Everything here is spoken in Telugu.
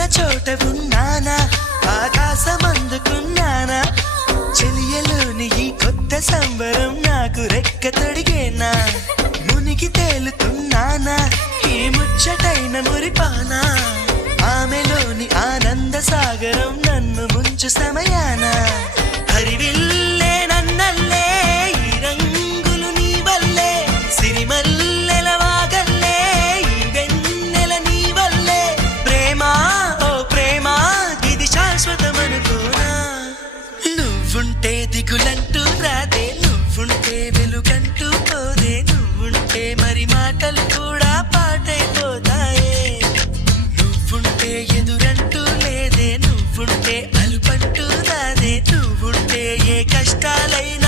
ఉన్న చోట ఉన్నానా, ఆకాశం అందుకున్నానా, చెలియలోని ఈ కొత్త సంబరం నాకు రెక్క తొడిగేనా, మునిగి తేలుతున్నానా ఈ ముచ్చటైన మురిపానా, ఆమెలోని ఆనంద సాగరం నన్ను ముంచు సమయాన, హరివిల్లే నన్నల్లే ఈ రంగులు నీ వల్లే, సిరిమల్లెల వాగల్లే ఈ వెన్నెల నీ వల్లే, ప్రేమ ఓ ప్రేమ ఇది శాశ్వతమనుకోనా, నువ్వుంటే దిగులంటూ రాదే, నువ్వుంటే వెలుగంటూ పోదే, నువ్వుంటే మరి మాటలు కూడా పాటైపోతాయే, నువ్వుంటే ఎదురంటూ లేదే, నువ్వుంటే అలుపంటూ రాదే, నువ్వుంటే ఏ కష్టాలైనా